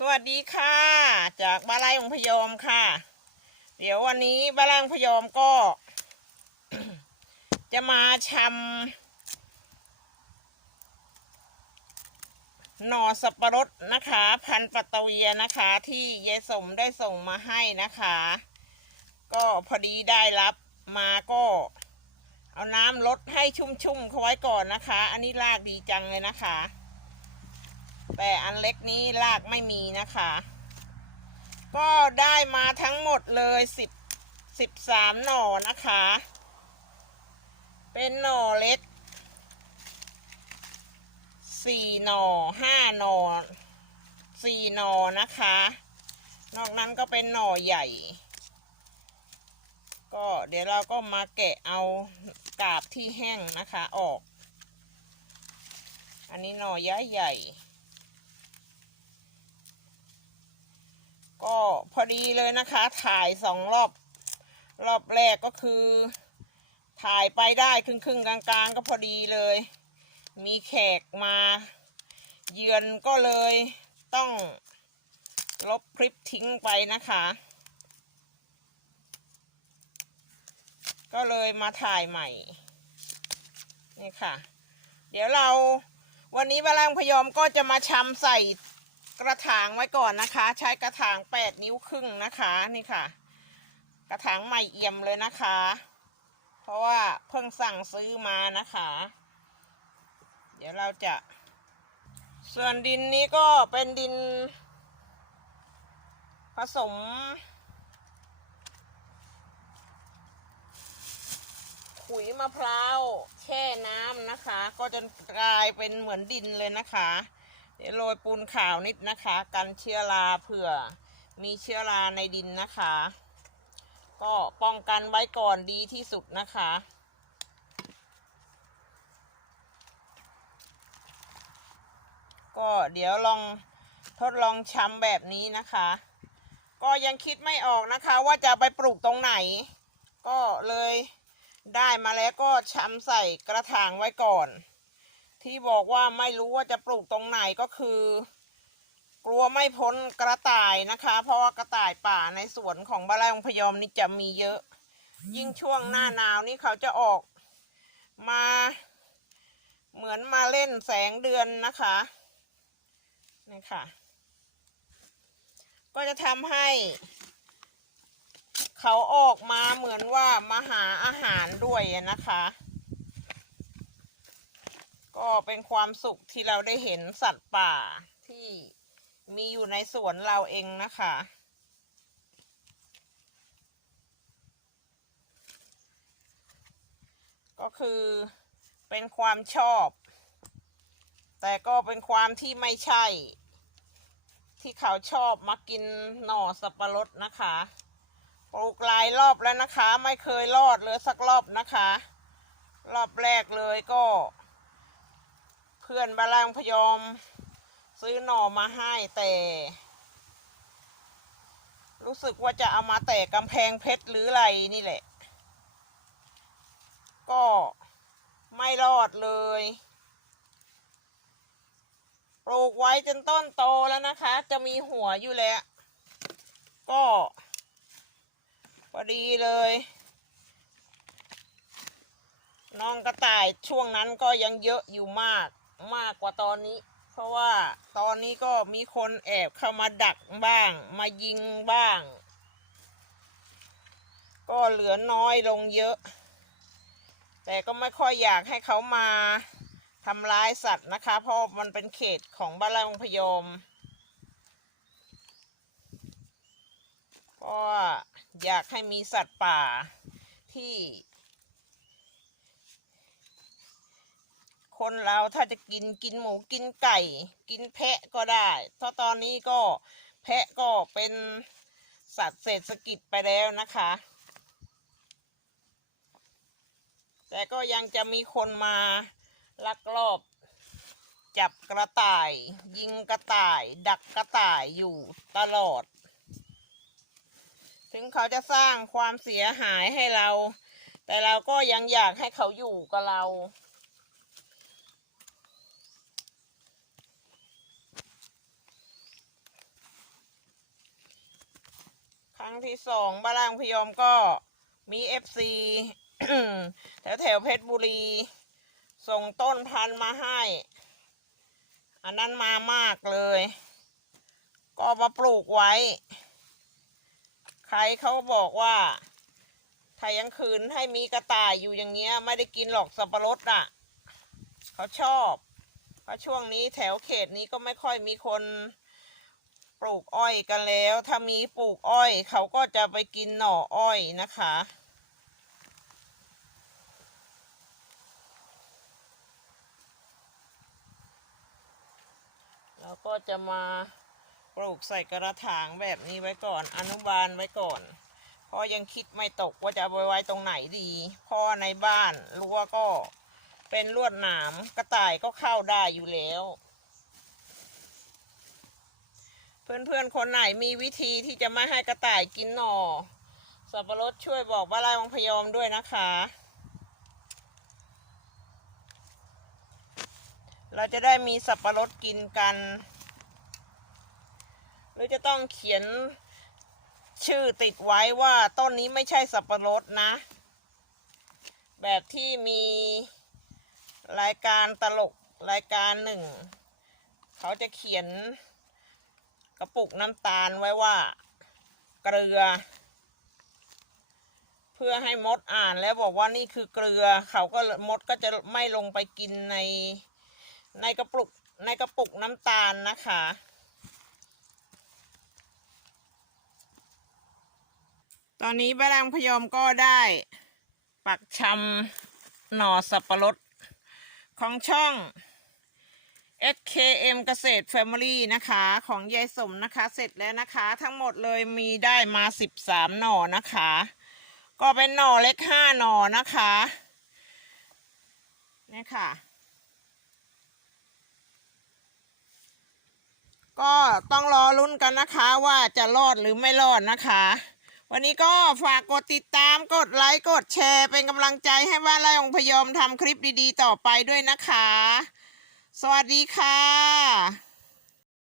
สวัสดีค่ะ จากบ้านไร่องพยอมค่ะ เดี๋ยววันนี้บ้านไร่องพยอมก็ จะมาชำหน่อสับปะรดนะคะ พันปัตะเวียนะคะ ที่ยายสมได้ส่งมาให้นะคะ ก็พอดีได้รับมาก็เอาน้ำลดให้ชุ่มๆเขาไว้ก่อนนะคะ อันนี้รากดีจังเลยนะคะ แต่อันเล็กนี้รากไม่มีนะคะ ก็ได้มาทั้งหมดเลยสิบสิบสามหน่อนะคะ เป็นหน่อเล็กสี่หน่อห้าหน่อสี่หน่อนะคะ นอกนั้นก็เป็นหน่อใหญ่ ก็เดี๋ยวเราก็มาแกะเอากาบที่แห้งนะคะออก อันนี้หน่อย้ายใหญ่ ก็พอดีเลยนะคะ ถ่ายสองรอบ รอบแรกก็คือ ถ่ายไปได้ครึ่งครึ่งๆกลางๆก็พอดีเลย มีแขกมา เยือนก็เลยต้องลบคลิปทิ้งไปนะคะ ก็เลยมาถ่ายใหม่ นี่ค่ะ เดี๋ยวเราวันนี้บาลังพยอมก็จะมาชำใส่ กระถางไว้ก่อนนะคะ ใช้กระถางแปดนิ้วครึ่งนะคะนี่ค่ะ กระถางใหม่เอี่ยมเลยนะคะ เพราะว่าเพิ่งสั่งซื้อมานะคะ เดี๋ยวเราจะส่วนดินนี้ก็เป็นดิน ผสม ขุยมะพร้าวแช่น้ำนะคะ ก็จะกลายเป็นเหมือนดินเลยนะคะ เดี๋ยวโรยปูนขาวนิดนะคะ กันเชื้อราเผื่อ มีเชื้อราในดินนะคะ ก็ป้องกันไว้ก่อนดีที่สุดนะคะก็เดี๋ยวลองทดลองช้ำแบบนี้นะคะ ก็ยังคิดไม่ออกนะคะ ว่าจะไปปลูกตรงไหน ก็เลยได้มาแล้วก็ช้ำใส่กระถางไว้ก่อน ที่บอกว่าไม่รู้ว่าจะปลูกตรงไหนก็คือ กลัวไม่พ้นกระต่ายนะคะ เพราะว่ากระต่ายป่าในสวนของบ้านไร่องพยอมนี่จะมีเยอะ ยิ่งช่วงหน้าหนาวนี่เขาจะออกมา เหมือนมาเล่นแสงเดือนนะคะนี่ค่ะ ก็จะทำให้เขาออกมาเหมือนว่ามาหาอาหารด้วยนะคะ ก็เป็นความสุขที่เราได้เห็นสัตว์ป่าที่มีอยู่ในสวนเราเองนะคะ ก็คือเป็นความชอบ แต่ก็เป็นความที่ไม่ใช่ ที่เขาชอบมากินหน่อสับปะรดนะคะ ปลูกหลายรอบแล้วนะคะ ไม่เคยรอดเลยสักรอบนะคะ รอบแรกเลยก็ พื่อนบาลังพยอม ซื้อหน่อมาให้แต่ รู้สึกว่าจะเอามาแต่กำแพงเพชรหรืออะไรนี่แหละ ก็ไม่รอดเลยปลูกไว้จนต้นโตแล้วนะคะ จะมีหัวอยู่แล้ว ก็พอดีเลย น้องกระต่ายช่วงนั้นก็ยังเยอะอยู่มาก มากกว่าตอนนี้ เพราะว่าตอนนี้ก็มีคนแอบเข้ามาดักบ้าง มายิงบ้าง ก็เหลือน้อยลงเยอะ แต่ก็ไม่ค่อยอยากให้เขามาทำร้ายสัตว์นะคะ เพราะมันเป็นเขตของบ้านไร่องพยอมเพราะว่าอยากให้มีสัตว์ป่าที่ คนเราถ้าจะกินกินหมูกินไก่ กินแพะก็ได้เพราะตอนนี้ก็แพะก็เป็นสัตว์เศรษฐกิจไปแล้วนะคะ แต่ก็ยังจะมีคนมาลักลอบ จับกระต่าย ยิงกระต่าย ดักกระต่ายอยู่ตลอด ถึงเขาจะสร้างความเสียหายให้เรา แต่เราก็ยังอยากให้เขาอยู่กับเรา ที่สองบ้านล่างพยอมก็มีเอฟซีแถวแถวเพชรบุรี ส่งต้นพันมาให้ อันนั้นมามากเลย ก็มาปลูกไว้ ใครเขาบอกว่าถ้ายังคืนให้มีกระต่ายอยู่อย่างเงี้ย ไม่ได้กินหรอกสับปะรดอะ เขาชอบ เพราะช่วงนี้แถวเขตนี้ก็ไม่ค่อยมีคน ปลูกอ้อยกันแล้ว ถ้ามีปลูกอ้อย เขาก็จะไปกินหน่ออ้อยนะคะ แล้วก็จะมาปลูกใส่กระถางแบบนี้ไว้ก่อน อนุบาลไว้ก่อนเพราะยังคิดไม่ตกว่าจะเอาไปไว้ตรงไหนดีเพราะในบ้านรั้วก็เป็นลวดหนามกระต่ายก็เข้าได้อยู่แล้ว เพื่อนๆ คนไหนมีวิธีที่จะไม่ให้กระต่ายกินหน่อ สับปะรดช่วยบอกบ้าไรวังพยอมด้วยนะคะ เราจะได้มีสับปะรดกินกัน หรือจะต้องเขียนชื่อติดไว้ว่าต้นนี้ไม่ใช่สับปะรดนะ แบบที่มีรายการตลกรายการหนึ่ง เขาจะเขียน กระปุกน้ำตาลไว้ว่า เกลือ เพื่อให้มดอ่านแล้วบอกว่านี่คือเกลือ เขาก็มดก็จะไม่ลงไปกินในในกระปุกในกระปุกน้ำตาลนะคะ ตอนนี้แบรังพยอมก็ได้ ปักชำหน่อสับปะรดของช่อง SKM เกษตร Family นะคะ ของยายสมนะคะ เสร็จแล้วนะคะ ทั้งหมดเลยมีได้มา 13 หน่อนะคะ ก็เป็นหน่อเล็ก 5 หน่อนะคะนี่ค่ะ ก็ต้องรอลุ้นกันนะคะว่าจะรอดหรือไม่รอดนะคะ วันนี้ก็ฝากกดติดตามกดไลค์ กดแชร์ เป็นกำลังใจให้บ้านไร่องพยอมทำคลิปดีๆ ต่อไปด้วยนะคะ สวัสดีค่ะ